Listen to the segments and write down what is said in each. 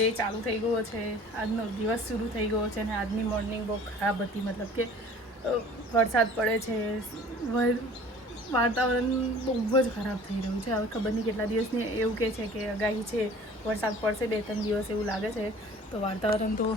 Day ચાલુ થઈ ગયો છે, આજનો દિવસ શરૂ થઈ ગયો છે અને આજની મોર્નિંગ બહુ ખરાબ હતી. મતલબ કે વરસાદ પડે છે, વાતાવરણ બહુ જ ખરાબ થઈ રહ્યું છે. હવે ખબર નહીં કેટલા દિવસની એવું કહે છે કે આગાહી છે, વરસાદ પડશે 2-3 દિવસ એવું લાગે છે. તો વાતાવરણ બહુ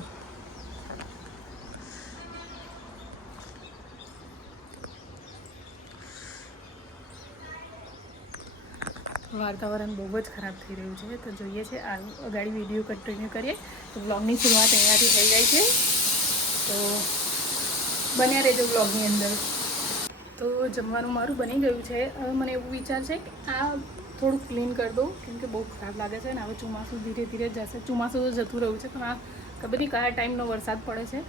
જ ખરાબ થઈ રહ્યું છે. તો જોઈએ છે અગાડી વિડીયો કન્ટિન્યુ કરીએ. તો બ્લોગની શરૂઆત અહીંયાથી થઈ જાય છે, તો બન્યા રહેજો બ્લોગની અંદર. તો જમવાનું મારું બની ગયું છે. હવે મને એવું વિચાર છે કે આ થોડું ક્લીન કરી દઉં, કેમ કે બહુ ખરાબ લાગે છે. અને હવે ચોમાસું ધીરે ધીરે જશે. ચોમાસું તો જતું રહ્યું છે, પણ આ ખબર નહીં કયા ટાઈમનો વરસાદ પડે છે.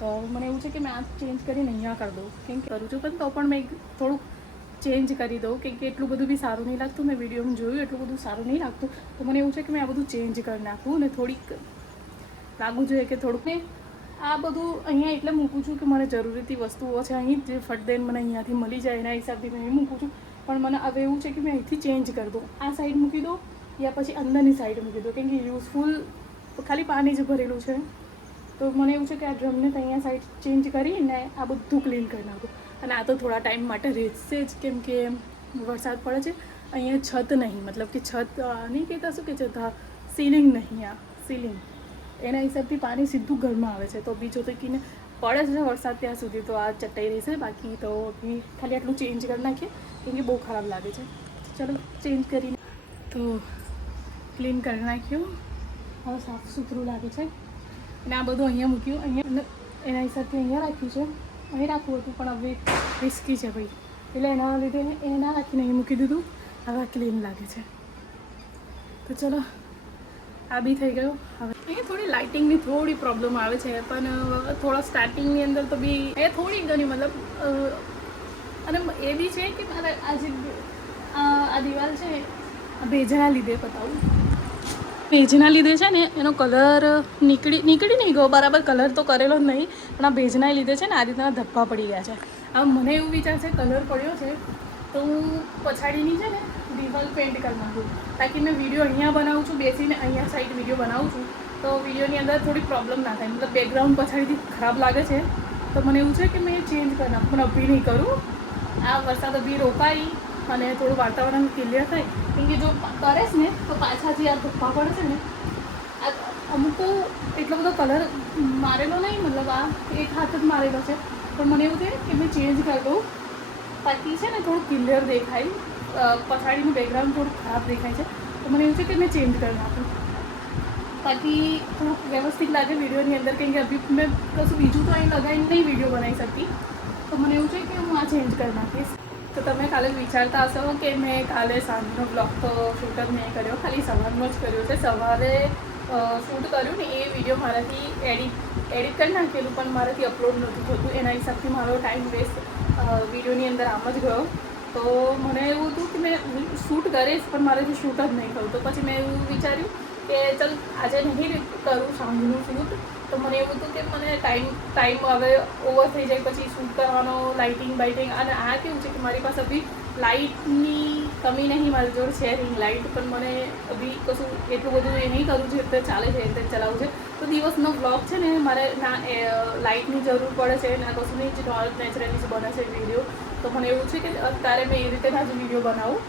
તો મને એવું છે કે મેં આ ચેન્જ કરીને અહીંયા કરી દઉં, કેમ કે કરું છું પણ તો પણ મેં થોડુંક ચેન્જ કરી દઉં, કેમ કે એટલું બધું બી સારું નહીં લાગતું. મેં વિડીયોમાં જોયું એટલું બધું સારું નહીં લાગતું. તો મને એવું છે કે મેં આ બધું ચેન્જ કરી નાખું અને થોડીક લાગવું જોઈએ કે થોડુંક ને આ બધું અહીંયા એટલે મૂકું છું કે મને જરૂરથી વસ્તુઓ છે અહીં જે ફટદેન મને અહીંયાથી મળી જાય એના હિસાબથી મેં અહીં મૂકું છું. પણ મને હવે એવું છે કે મેં અહીંથી ચેન્જ કરી દઉં, આ સાઈડ મૂકી દઉં યા પછી અંદરની સાઈડ મૂકી દઉં, કેમ કે યુઝફુલ ખાલી પાણી જ ભરેલું છે. તો મને એવું છે કે આ ડ્રમને અહીંયા સાઈડ ચેન્જ કરીને આ બધું ક્લીન કરી નાખું. અને આ તો થોડા ટાઈમ માટે રહેશે જ, કેમ કે વરસાદ પડે છે. અહીંયા છત નહીં, મતલબ કે છત નહીં કહેતા શું કે છે, સીલિંગ નહીં, આ સીલિંગ એના હિસાબથી પાણી સીધું ઘરમાં આવે છે. તો બીજો તો કીને પડે છે વરસાદ ત્યાં સુધી તો આ ચટાઈ રહેશે. બાકી તો ખાલી આટલું ચેન્જ કરી નાખીએ, કેમ કે બહુ ખરાબ લાગે છે. ચલો ચેન્જ કરીને તો ક્લીન કરી નાખ્યું. હવે સાફ સુથરું લાગે છે. અને આ બધું અહીંયા મૂક્યું, અહીંયા એના હિસાબથી અહીંયા રાખ્યું છે. અહીં રાખવું હતું પણ હવે રિસ્કી છે ભાઈ, એટલે એના લીધે એ ના રાખીને અહીં મૂકી દીધું. હવે ક્લીન લાગે છે. તો ચલો આ બી થઈ ગયું. હવે અહીંયા થોડી લાઇટિંગની થોડી પ્રોબ્લેમ આવે છે, પણ થોડા સ્ટાર્ટિંગની અંદર તો બી એ થોડી ઘણી મતલબ અને એ બી છે કે મારે આ દિવાલ છે ભેજના લીધે બતાવું, ભેજના લીધે છે ને એનો કલર નીકળી નહીં ગયો બરાબર. કલર તો કરેલો જ નહીં, પણ આ ભેજના લીધે છે ને આ રીતના ધબ્બા પડી ગયા છે. હવે મને એવું વિચાર છે કલર પડ્યો છે તો હું પછાડીની છે ને દિવાલ પેન્ટ કરી નાખું, તાકી મેં વિડીયો અહીંયા બનાવું છું બેસીને, અહીંયા સાઈડ વિડીયો બનાવું છું તો વિડીયોની અંદર થોડી પ્રોબ્લેમ ના થાય. મતલબ બેકગ્રાઉન્ડ પછાડીથી ખરાબ લાગે છે તો મને એવું છે કે મેં ચેન્જ કરી નાખું, પણ અભી નહીં કરું. આ વરસાદ અભી રોકાઈ અને થોડું વાતાવરણ ક્લિયર થાય, કેમ કે જો કરેશ ને તો પાછા જે આ ધબ્બા પડે છે ને આ અમુક તો એટલો બધો કલર મારેલો નહીં, મતલબ આ એક હાથ જ મારેલો છે. પણ મને એવું થાય કે મેં ચેન્જ કરી દઉં, તાકી છે ને થોડું ક્લિયર દેખાય. પછાડીનું બેકગ્રાઉન્ડ થોડું ખરાબ દેખાય છે તો મને એવું છે કે મેં ચેન્જ કરી નાખું, તાકી થોડુંક વ્યવસ્થિત લાગે વિડીયોની અંદર. કેમ કે અભી મેં કશું બીજું તો અહીં લગાવીને નહીં વિડીયો બનાવી શકતી. તો મને એવું છે કે હું આ ચેન્જ કરી નાખીશ. તો તમે કાલે વિચારતા હશો કે મેં કાલે સાંજનો બ્લોગ તો શૂટ જ નહીં કર્યો, ખાલી સવારનો જ કર્યો છે. સવારે શૂટ કર્યું ને એ વિડીયો મારાથી એડિટ કરી નાખેલું, પણ મારાથી અપલોડ નહોતું થતું. એના હિસાબથી મારો ટાઈમ વેસ્ટ વિડીયોની અંદર આમ જ ગયો. તો મને એવું હતું કે મેં શૂટ કરીશ પણ મારાથી શૂટ જ નહીં કરું. તો પછી મેં એવું વિચાર્યું કે ચાલ આજે નહીં કરું સાંજનું શૂટ. તો મને એવું હતું કે મને ટાઈમ હવે ઓવર થઈ જાય પછી શૂટ કરવાનો, લાઇટિંગ અને આ કેવું છે કે મારી પાસે અભી લાઇટની કમી નહીં, મારી જોડે છે રિંગ લાઇટ, પણ મને અભી કશું એટલું બધું એ નહીં કરવું છે, એટલે ચાલે છે એટલે ચલાવવું છે. તો દિવસનો બ્લોગ છે ને મારે ના લાઇટની જરૂર પડે છે, ના કશું નહીં, નેચરલી જ બને છે વિડીયો. તો મને એવું છે કે અત્યારે મેં એ રીતે જ વિડીયો બનાવું.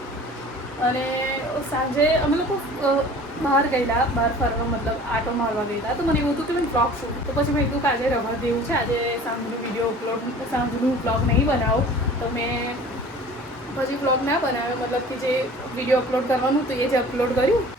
અને સાંજે અમે લોકો બહાર ગયેલા, બહાર ફરવા મતલબ આટો મારવા ગયેલા. તો મને એવું હતું કે મેં બ્લોગ શૂટ, તો પછી મેં કીધું કે આજે રવા દેવું છે, આજે સાંજનું બ્લોગ નહીં બનાવું. તો મેં પછી બ્લોગ ના બનાવ્યો, મતલબ કે જે વિડીયો અપલોડ કરવાનું હતું એ જ અપલોડ કર્યું.